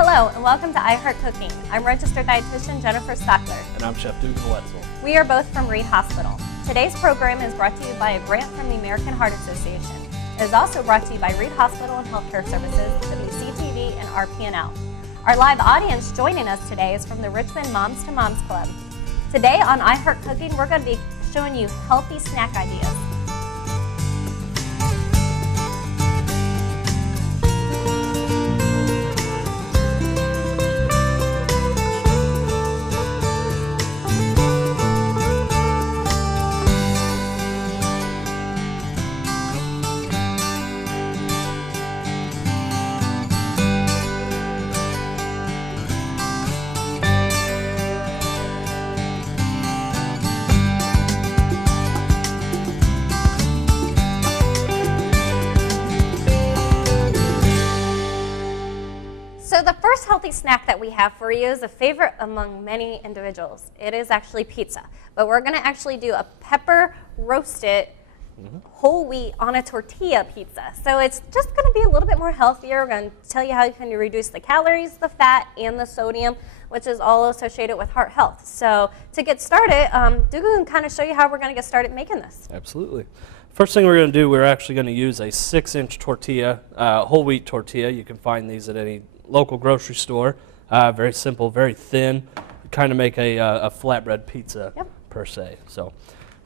Hello, and welcome to iHeart Cooking. I'm registered dietitian Jennifer Stockler. And I'm Chef Duke Wetzel. We are both from Reed Hospital. Today's program is brought to you by a grant from the American Heart Association. It is also brought to you by Reed Hospital and Healthcare Services, WCTV, and RPNL. Our live audience joining us today is from the Richmond Moms to Moms Club. Today on iHeart Cooking, we're going to be showing you healthy snack ideas. So the first healthy snack that we have for you is a favorite among many individuals. It is actually pizza, but we're going to actually do a pepper roasted whole wheat on a tortilla pizza. So it's just going to be a little bit more healthier. We're going to tell you how you can reduce the calories, the fat, and the sodium, which is all associated with heart health. So to get started, Dugu can kind of show you how we're going to get started making this. Absolutely. First thing we're going to do, we're actually going to use a 6-inch tortilla, whole wheat tortilla. You can find these at any local grocery store. Very simple, very thin. Kind of make a flatbread pizza per se. So what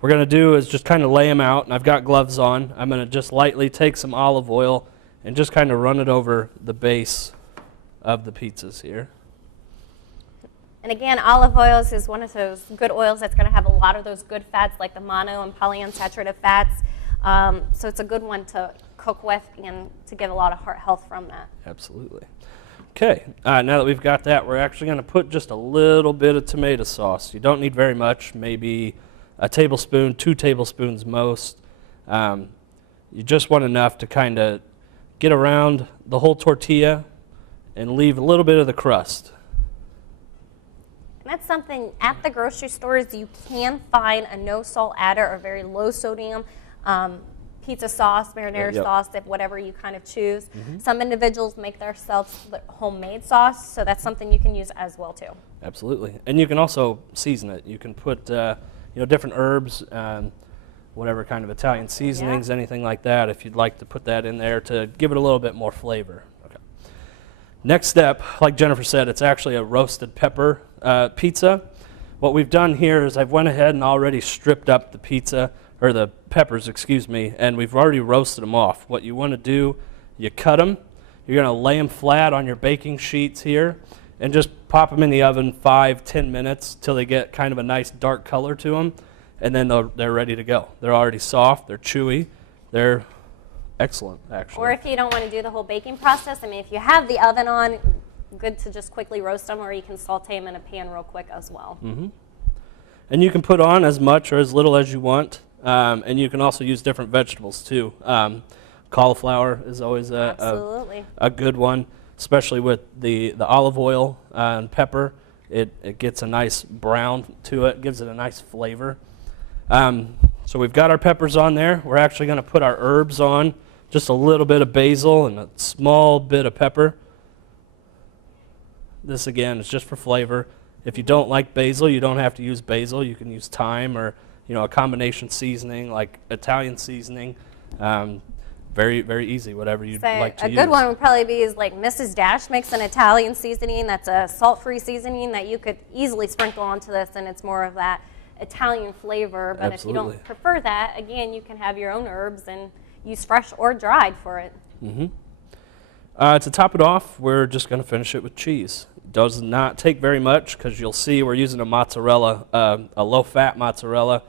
we're going to do is just kind of lay them out, and I've got gloves on. I'm going to just lightly take some olive oil and just kind of run it over the base of the pizzas here. And again, olive oils is one of those good oils that's going to have a lot of those good fats like the mono and polyunsaturated fats. So it's a good one to cook with and to get a lot of heart health from that. Absolutely. Okay, now that we've got that, we're actually going to put just a little bit of tomato sauce. You don't need very much, maybe a tablespoon, 2 tablespoons most. You just want enough to kind of get around the whole tortilla and leave a little bit of the crust. And that's something at the grocery stores you can find a no salt adder or very low sodium pizza sauce, marinara sauce, if whatever you kind of choose. Some individuals make themselves homemade sauce, so that's something you can use as well too. Absolutely, and you can also season it. You can put different herbs, whatever kind of Italian seasonings, anything like that. If you'd like to put that in there to give it a little bit more flavor. Okay. Next step, like Jennifer said, it's actually a roasted pepper pizza. What we've done here is I've went ahead and already stripped up the pizza. Or the peppers, excuse me, and we've already roasted them off. What you want to do, you cut them, you're going to lay them flat on your baking sheets here, and just pop them in the oven 5-10 minutes till they get kind of a nice dark color to them, and then they're ready to go. They're already soft, they're chewy, they're excellent, actually. Or if you don't want to do the whole baking process, I mean, if you have the oven on, good to just quickly roast them, or you can saute them in a pan real quick as well. And you can put on as much or as little as you want. And you can also use different vegetables too. Cauliflower is always a good one, especially with the olive oil and pepper. It gets a nice brown to it, gives it a nice flavor. So we've got our peppers on there. We're actually going to put our herbs on, just a little bit of basil and a small bit of pepper. This again is just for flavor. If you don't like basil, you don't have to use basil. You can use thyme or a combination seasoning like Italian seasoning. Very, very easy, whatever you'd like to use. A good one would probably be like Mrs. Dash makes an Italian seasoning that's a salt-free seasoning that you could easily sprinkle onto this, and it's more of that Italian flavor. But if you don't prefer that, again, you can have your own herbs and use fresh or dried for it. To top it off, we're just going to finish it with cheese. Does not take very much because you'll see we're using a mozzarella, a low-fat mozzarella.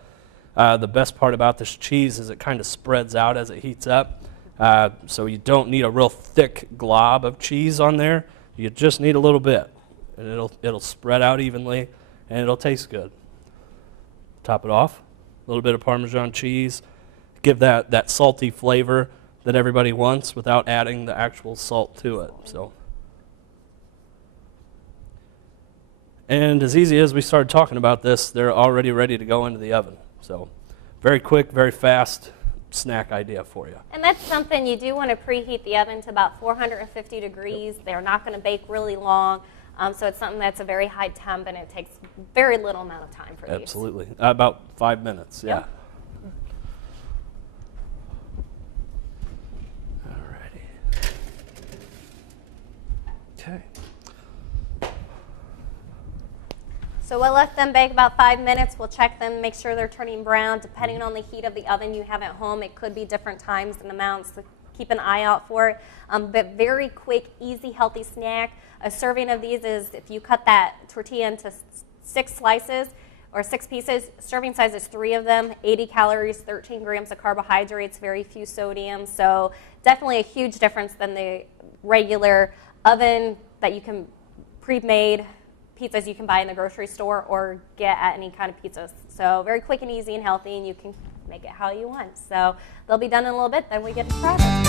The best part about this cheese is it kind of spreads out as it heats up. So you don't need a real thick glob of cheese on there. You just need a little bit. And it'll spread out evenly and it'll taste good. Top it off, a little bit of Parmesan cheese. Give that salty flavor that everybody wants without adding the actual salt to it. And as easy as we started talking about this, they're already ready to go into the oven. So very quick, very fast, snack idea for you. And that's something you do want to preheat the oven to about 450 degrees. They're not going to bake really long. So it's something that's a very high temp, and it takes very little amount of time for these. Absolutely. About 5 minutes, yeah. Yep. Alrighty. Okay. So we'll let them bake about 5 minutes. We'll check them, make sure they're turning brown. Depending on the heat of the oven you have at home, it could be different times and amounts, so keep an eye out for it. But very quick, easy, healthy snack. A serving of these is, if you cut that tortilla into 6 slices or 6 pieces, serving size is 3 of them, 80 calories, 13 grams of carbohydrates, very few sodium. So definitely a huge difference than the regular oven that you can pre-made pizzas you can buy in the grocery store or get at any kind of pizzas. So very quick and easy and healthy, and you can make it how you want. So they'll be done in a little bit, then we get to try them.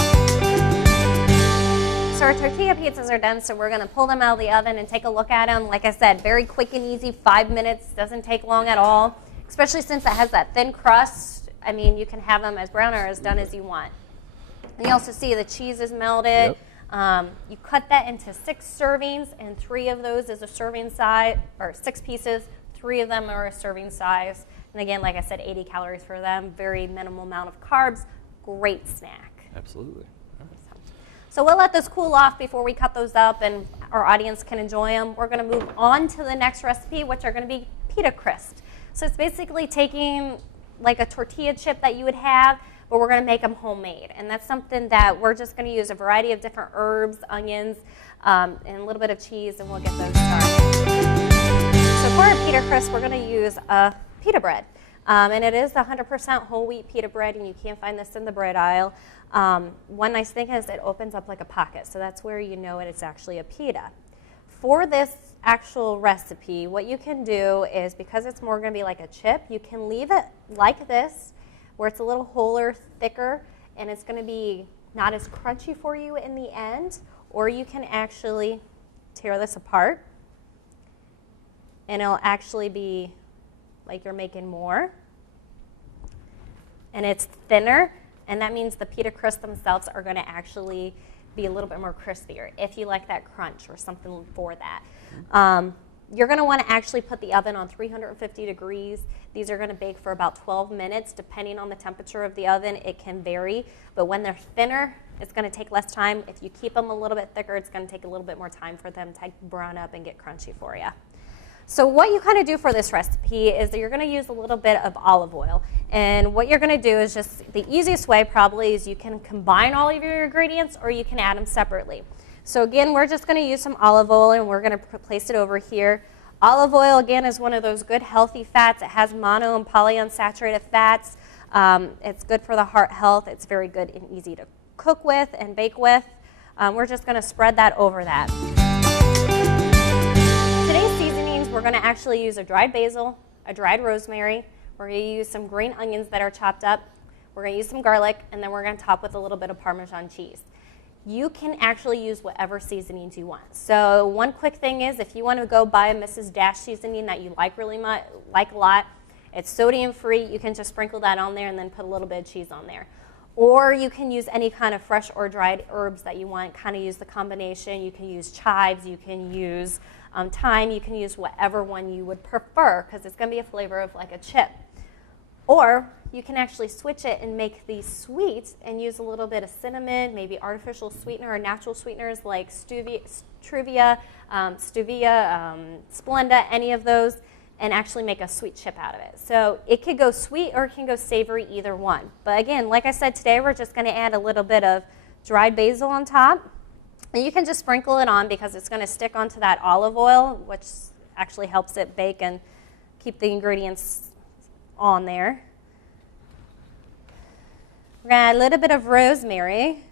So our tortilla pizzas are done, so we're going to pull them out of the oven and take a look at them. Like I said, very quick and easy, 5 minutes, doesn't take long at all, especially since it has that thin crust. I mean, you can have them as brown or as done as you want. And you also see the cheese is melted. Yep. You cut that into 6 servings, and 3 of those is a serving size, or 6 pieces. 3 of them are a serving size. And again, like I said, 80 calories for them, very minimal amount of carbs, great snack. Absolutely. So we'll let those cool off before we cut those up and our audience can enjoy them. We're going to move on to the next recipe, which are going to be pita crisp. So it's basically taking like a tortilla chip that you would have, but we're going to make them homemade. And that's something that we're just going to use a variety of different herbs, onions, and a little bit of cheese, and we'll get those started. So for our pita crisp, we're going to use pita bread. And it is 100% whole wheat pita bread, and you can't find this in the bread aisle. One nice thing is it opens up like a pocket, so that's where you know it's actually a pita. For this actual recipe, what you can do is, because it's more going to be like a chip, you can leave it like this, where it's a little wholer, thicker, and it's going to be not as crunchy for you in the end, or you can actually tear this apart, and it'll actually be like you're making more, and it's thinner, and that means the pita crisp themselves are going to actually be a little bit more crispier if you like that crunch or something for that. You're going to want to actually put the oven on 350 degrees. These are going to bake for about 12 minutes. Depending on the temperature of the oven, it can vary, but when they're thinner, it's going to take less time. If you keep them a little bit thicker, it's going to take a little bit more time for them to brown up and get crunchy for you. So what you kind of do for this recipe is that you're going to use a little bit of olive oil. And what you're going to do is just, the easiest way probably is you can combine all of your ingredients, or you can add them separately. So again, we're just going to use some olive oil, and we're going to place it over here. Olive oil, again, is one of those good healthy fats. It has mono and polyunsaturated fats. It's good for the heart health. It's very good and easy to cook with and bake with. We're just going to spread that over that. Today's seasonings, we're going to actually use a dried basil, a dried rosemary. We're going to use some green onions that are chopped up. We're going to use some garlic, and then we're going to top with a little bit of Parmesan cheese. You can actually use whatever seasonings you want. So one quick thing is, if you want to go buy a Mrs. Dash seasoning that you like really much, like a lot, it's sodium free. You can just sprinkle that on there and then put a little bit of cheese on there. Or you can use any kind of fresh or dried herbs that you want, kind of use the combination. You can use chives, you can use thyme, you can use whatever one you would prefer, because it's going to be a flavor of like a chip. Or you can actually switch it and make these sweet and use a little bit of cinnamon, maybe artificial sweetener or natural sweeteners like stevia, Splenda, any of those, and actually make a sweet chip out of it. So it could go sweet or it can go savory, either one. But again, like I said, today we're just going to add a little bit of dried basil on top. And you can just sprinkle it on because it's going to stick onto that olive oil, which actually helps it bake and keep the ingredients on there. We're going to add a little bit of rosemary.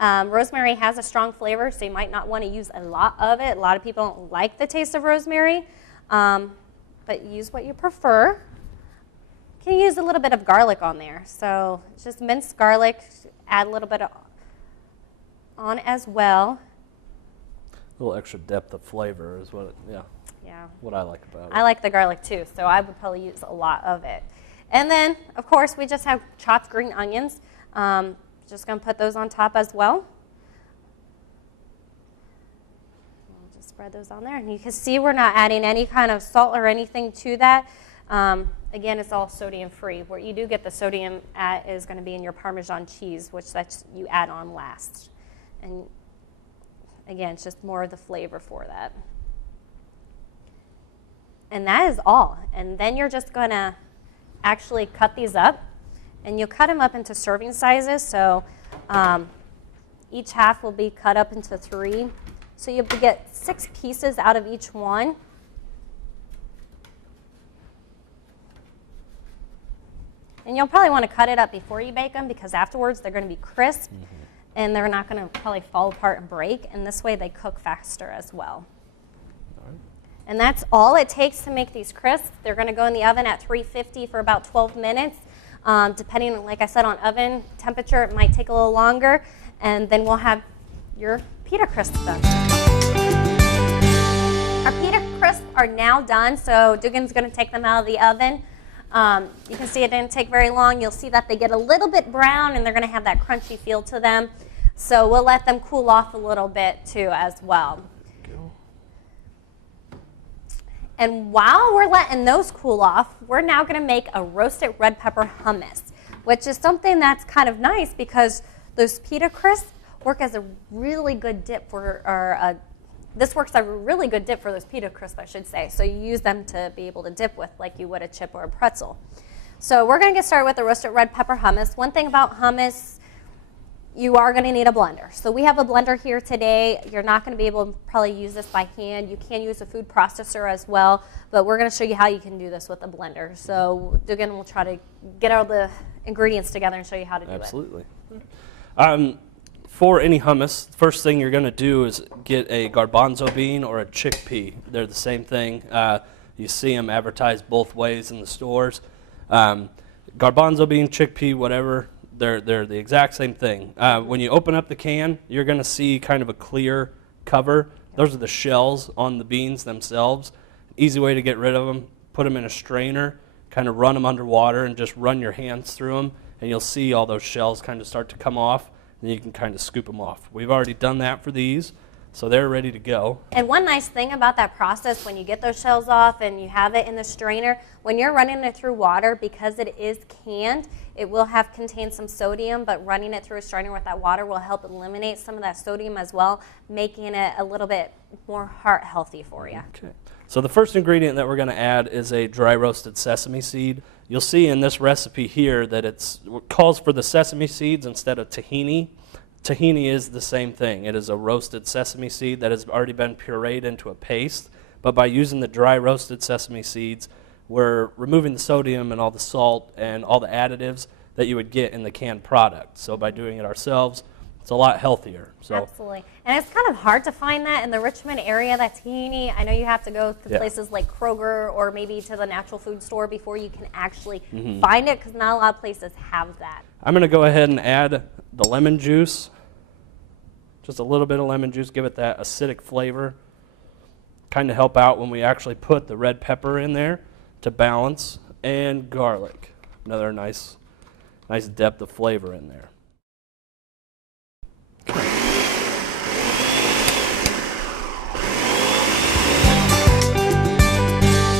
Rosemary has a strong flavor, so you might not want to use a lot of it. A lot of people don't like the taste of rosemary, but use what you prefer. You can use a little bit of garlic on there. So just minced garlic, add a little bit on as well. A little extra depth of flavor is what, what I like about it. I like the garlic too, so I would probably use a lot of it. And then, of course, we just have chopped green onions. Just going to put those on top as well. I'll just spread those on there. And you can see we're not adding any kind of salt or anything to that. Again, it's all sodium free. Where you do get the sodium at is going to be in your Parmesan cheese, which you add on last. And again, it's just more of the flavor for that. And that is all. And then you're just going to actually cut these up. And you'll cut them up into serving sizes. So each half will be cut up into 3. So you'll get 6 pieces out of each one. And you'll probably want to cut it up before you bake them because afterwards they're going to be crisp and they're not going to probably fall apart and break. And this way they cook faster as well. And that's all it takes to make these crisp. They're going to go in the oven at 350 for about 12 minutes. Depending, like I said, on oven temperature, it might take a little longer. And then we'll have your pita crisps done. Our pita crisps are now done, so Dugan's going to take them out of the oven. You can see it didn't take very long. You'll see that they get a little bit brown and they're going to have that crunchy feel to them. So we'll let them cool off a little bit too as well. And while we're letting those cool off, we're now going to make a roasted red pepper hummus, which is something that's kind of nice because those pita crisps work as a really good dip for, this works as a really good dip for those pita crisps, I should say. So you use them to be able to dip with like you would a chip or a pretzel. So we're going to get started with the roasted red pepper hummus. One thing about hummus, you are going to need a blender. So we have a blender here today. You're not going to be able to probably use this by hand. You can use a food processor as well, but we're going to show you how you can do this with a blender. So Dugan will try to get all the ingredients together and show you how to do it. Absolutely. For any hummus, first thing you're going to do is get a garbanzo bean or a chickpea. They're the same thing. You see them advertised both ways in the stores. Garbanzo bean, chickpea, whatever, they're the exact same thing. When you open up the can, you're going to see kind of a clear cover. Those are the shells on the beans themselves. Easy way to get rid of them, put them in a strainer, kind of run them underwater and just run your hands through them, and you'll see all those shells kind of start to come off. Then you can kind of scoop them off. We've already done that for these, so they're ready to go. And one nice thing about that process, when you get those shells off and you have it in the strainer, when you're running it through water, because it is canned, it will have contained some sodium, but running it through a strainer with that water will help eliminate some of that sodium as well, making it a little bit more heart healthy for you. Okay. So the first ingredient that we're going to add is a dry roasted sesame seed. You'll see in this recipe here that it calls for the sesame seeds instead of tahini. Tahini is the same thing. It is a roasted sesame seed that has already been pureed into a paste. But by using the dry roasted sesame seeds, we're removing the sodium and all the salt and all the additives that you would get in the canned product. So by doing it ourselves, it's a lot healthier. So. Absolutely. And it's kind of hard to find that in the Richmond area, that tahini. I know you have to go to places like Kroger or maybe to the natural food store before you can actually find it, because not a lot of places have that. I'm going to go ahead and add the lemon juice. Just a little bit of lemon juice, give it that acidic flavor. Kind of help out when we actually put the red pepper in there to balance. And garlic. Another nice depth of flavor in there.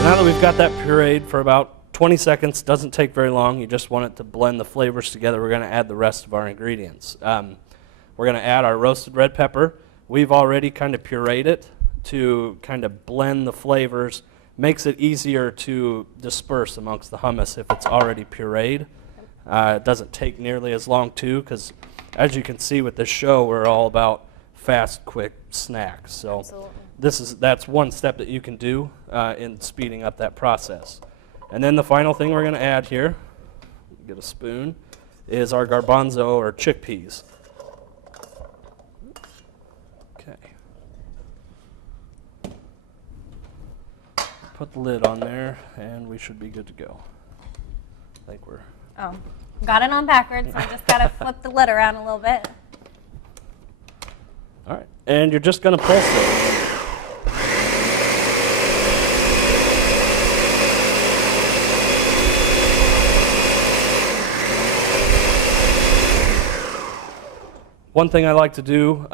Now that we've got that pureed for about 20 seconds, doesn't take very long, you just want it to blend the flavors together, we're going to add the rest of our ingredients. We're going to add our roasted red pepper. We've already kind of pureed it to kind of blend the flavors. Makes it easier to disperse amongst the hummus if it's already pureed. It doesn't take nearly as long too, because as you can see with this show, we're all about fast, quick snacks. So. Absolutely. That's one step that you can do in speeding up that process. And then the final thing we're going to add here, get a spoon, is our garbanzo or chickpeas. Okay. Put the lid on there, and we should be good to go. I think we're... Oh, got it on backwards, so I just got to flip the lid around a little bit. All right, and you're just going to pulse it. One thing I like to do,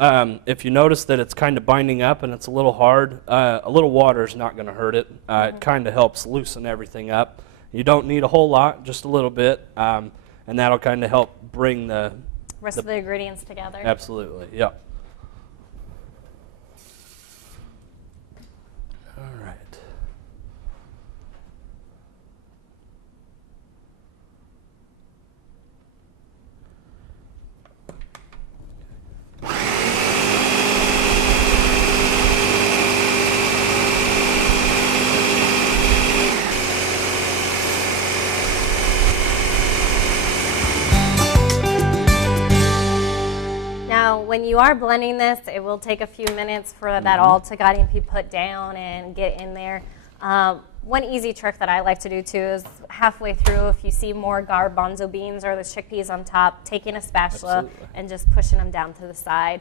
if you notice that it's kind of binding up and it's a little hard, a little water is not going to hurt it. It kind of helps loosen everything up. You don't need a whole lot, just a little bit, and that'll kind of help bring the rest of the ingredients together. Absolutely, yeah. All right. When you are blending this, it will take a few minutes for that all to be put down and get in there. One easy trick that I like to do too is halfway through, if you see more garbanzo beans or the chickpeas on top, taking a spatula and just pushing them down to the side,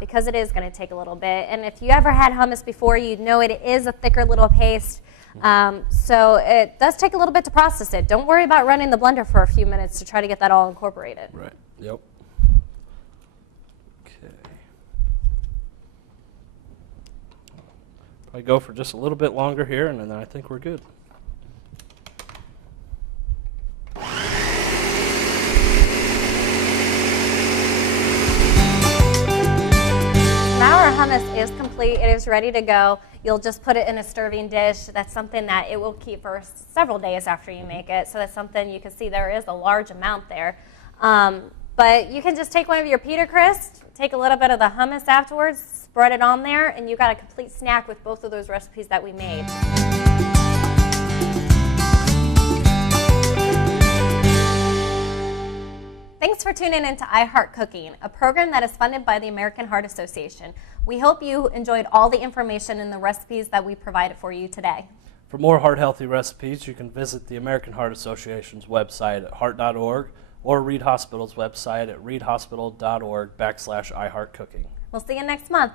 because it is going to take a little bit. And if you ever had hummus before, you'd know it is a thicker little paste. So it does take a little bit to process it. Don't worry about running the blender for a few minutes to try to get that all incorporated. Right, yep. I go for just a little bit longer here, and then I think we're good. Now our hummus is complete. It is ready to go. You'll just put it in a serving dish. That's something that it will keep for several days after you make it. So that's something you can see there is a large amount there. But you can just take one of your pita crisps, take a little bit of the hummus afterwards, spread it on there, and you got a complete snack with both of those recipes that we made. Thanks for tuning in to iHeart Cooking, a program that is funded by the American Heart Association. We hope you enjoyed all the information and the recipes that we provided for you today. For more heart-healthy recipes, you can visit the American Heart Association's website at heart.org or Reed Hospital's website at reedhospital.org/iHeartCooking. We'll see you next month.